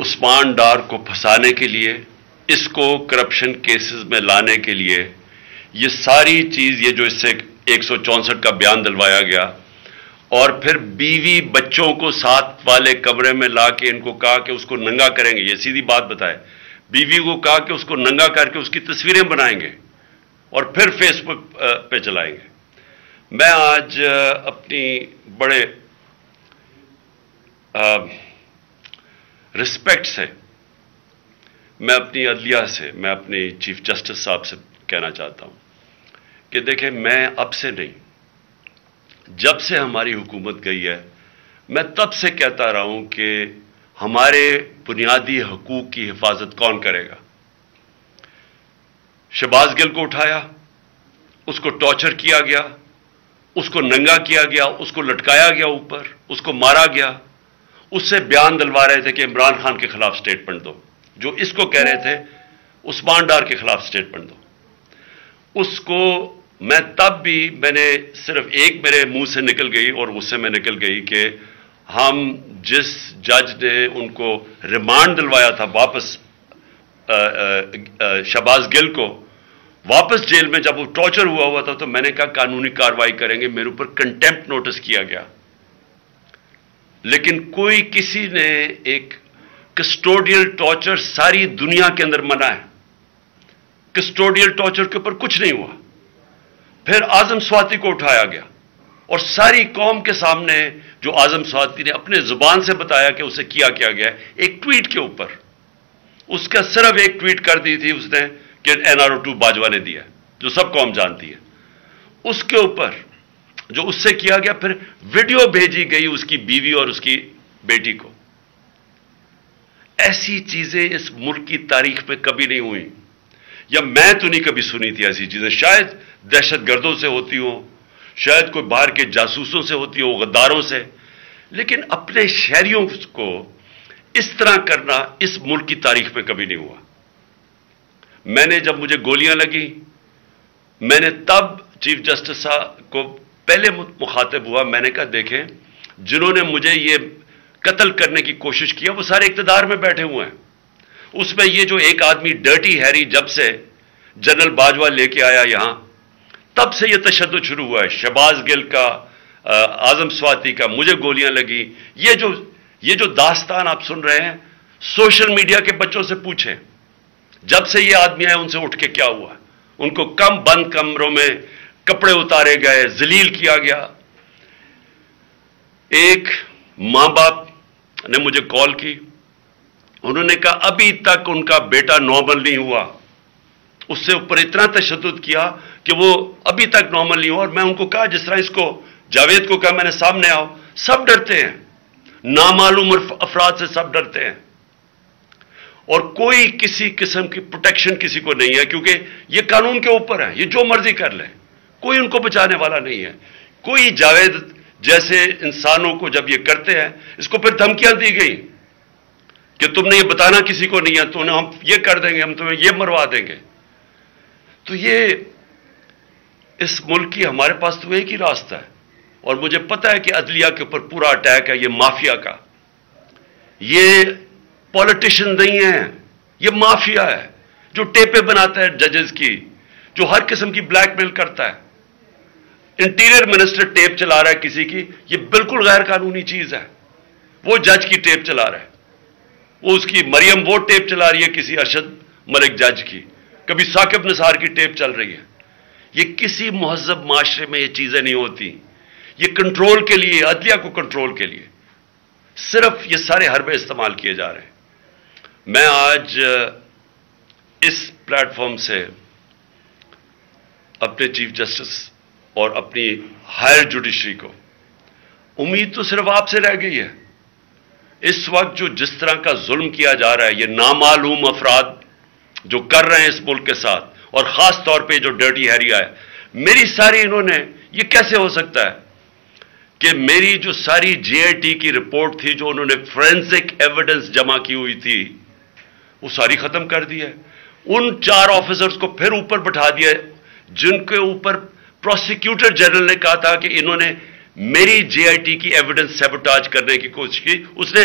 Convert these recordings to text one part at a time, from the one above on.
عثمان ڈار کو پھنسانے کے لیے، اس کو کرپشن کیسز میں لانے کے لیے، یہ ساری چیز، یہ جو اس سے 164 کا بیان دلوایا گیا، اور پھر بیوی بچوں کو ساتھ والے کمرے میں لا کے ان کو کہا کہ اس کو ننگا کریں گے، یہ سیدھی بات بتائے، بیوی کو کہا کہ اس کو ننگا کر کے اس کی تصویریں بنائیں گے اور پھر فیس بک پہ چلائیں گے۔ میں آج اپنی بڑے رسپیکٹ سے، میں اپنی عدلیہ سے، میں اپنی چیف جسٹس صاحب سے کہنا چاہتا ہوں کہ دیکھیں، میں اب سے نہیں، جب سے ہماری حکومت گئی ہے، میں تب سے کہتا رہا ہوں کہ ہمارے بنیادی حقوق کی حفاظت کون کرے گا؟ شہباز گل کو اٹھایا، اس کو ٹارچر کیا گیا، اس کو ننگا کیا گیا، اس کو لٹکایا گیا اوپر، اس کو مارا گیا، اس سے بیان دلوا رہے تھے کہ عمران خان کے خلاف سٹیٹمنٹ دو، جو اس کو کہہ رہے تھے عثمان ڈار کے خلاف سٹیٹمنٹ دو۔ اس کو میں تب بھی، میں نے صرف ایک میرے منہ سے نکل گئی اور غصے میں نکل گئی کہ ہم جس جج نے ان کو ریمانڈ دلوایا تھا واپس، شہباز گل کو واپس جیل میں جب وہ ٹارچر ہوا تھا، تو میں نے کہا قانونی کارروائی کریں گے، میرے اوپر کنٹیمپٹ نوٹس کیا گیا، لیکن کوئی کسی نے ایک کسٹوڈیل ٹارچر ساری دنیا کے اندر منع ہے، کسٹوڈیل ٹارچر کے اوپر کچھ نہیں ہوا۔ پھر اعظم سواتی کو اٹھایا گیا اور ساری قوم کے سامنے جو اعظم سواتی نے اپنے زبان سے بتایا کہ اسے کیا گیا، ایک ٹویٹ کے اوپر، اس کا صرف ایک ٹویٹ کر دی تھی اس نے کہ NRO2 باجوہ نے دیا، جو سب قوم جانتی ہے، اس کے اوپر جو اس سے کیا گیا، پھر ویڈیو بھیجی گئی اس کی بیوی اور اس کی بیٹی کو۔ ایسی چیزیں اس ملک کی تاریخ میں کبھی نہیں ہوئی، یا میں تو نہیں کبھی سنی تھی ایسی چیزیں، شاید دہشت گردوں سے ہوتی ہوں، شاید کوئی باہر کے جاسوسوں سے ہوتی ہو، غداروں سے، لیکن اپنے شہریوں کو اس طرح کرنا اس ملک کی تاریخ میں کبھی نہیں ہوا۔ میں نے جب مجھے گولیاں لگی، میں نے تب چیف جسٹس صاحب کو پہلے مخاطب ہوا، میں نے کہا دیکھیں، جنہوں نے مجھے یہ قتل کرنے کی کوشش کیا وہ سارے اقتدار میں بیٹھے ہوئے ہیں، اس میں یہ جو ایک آدمی ڈرٹی ہیری جب سے جنرل باجوہ لے کے آیا یہاں، تب سے یہ تشدد شروع ہوا ہے، شہباز گل کا، اعظم سواتی کا، مجھے گولیاں لگی، یہ جو داستان آپ سن رہے ہیں، سوشل میڈیا کے بچوں سے پوچھیں، جب سے یہ آدمی آئے ان سے اٹھ کے کیا ہوا، ان کو کم بند کمروں میں کپڑے اتارے گئے، ذلیل کیا گیا۔ ایک ماں باپ نے مجھے کال کی، انہوں نے کہا ابھی تک ان کا بیٹا نارمل نہیں ہوا، اس سے اوپر اتنا تشدد کیا کہ وہ ابھی تک نارمل نہیں ہوا، اور میں ان کو کہا جس طرح اس کو جاوید کو کہا میں نے سامنے آؤ، سب ڈرتے ہیں، نامعلوم افراد سے سب ڈرتے ہیں، اور کوئی کسی قسم کی پروٹیکشن کسی کو نہیں ہے، کیونکہ یہ قانون کے اوپر ہے، یہ جو مرضی کر لے، کوئی ان کو بچانے والا نہیں ہے۔ کوئی جاوید جیسے انسانوں کو جب یہ کرتے ہیں، اس کو پھر دھمکیاں دی گئی کہ تم نے یہ بتانا کسی کو نہیں ہے، تو ہم یہ کر دیں گے، ہم تمہیں یہ مروا دیں گے۔ تو یہ اس ملک کی، ہمارے پاس تو ایک ہی راستہ ہے، اور مجھے پتہ ہے کہ عدلیہ کے اوپر پورا اٹیک ہے، یہ مافیا کا، یہ پولیٹیشن نہیں ہے، یہ مافیا ہے جو ٹیپیں بناتا ہے ججز کی، جو ہر قسم کی بلیک میل کرتا ہے۔ انٹیریئر منسٹر ٹیپ چلا رہا ہے کسی کی، یہ بالکل غیر قانونی چیز ہے، وہ جج کی ٹیپ چلا رہا ہے، وہ اس کی مریم وہ ٹیپ چلا رہی ہے کسی ارشد ملک جج کی، کبھی ثاقب نثار کی ٹیپ چل رہی ہے۔ یہ کسی مہذب معاشرے میں یہ چیزیں نہیں ہوتی، یہ کنٹرول کے لیے، عدلیہ کو کنٹرول کے لیے صرف یہ سارے حربے استعمال کیے جا رہے ہیں۔ میں آج اس پلیٹ فارم سے اپنے چیف جسٹس اور اپنی ہائر جوڈیشری کو، امید تو صرف آپ سے رہ گئی ہے، اس وقت جو جس طرح کا ظلم کیا جا رہا ہے، یہ نامعلوم افراد جو کر رہے ہیں اس ملک کے ساتھ، اور خاص طور پہ جو ڈرٹی ہیری ہے، میری ساری انہوں نے، یہ کیسے ہو سکتا ہے کہ میری جو ساری GIT کی رپورٹ تھی، جو انہوں نے فورینسک ایویڈنس جمع کی ہوئی تھی، وہ ساری ختم کر دی ہے۔ ان 4 آفیسرز کو پھر اوپر بٹھا دیا جن کے اوپر پروسیکیوٹر جنرل نے کہا تھا کہ انہوں نے میری GIT کی ایویڈنس سیبوٹاج کرنے کی کوشش کی، اس نے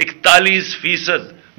41%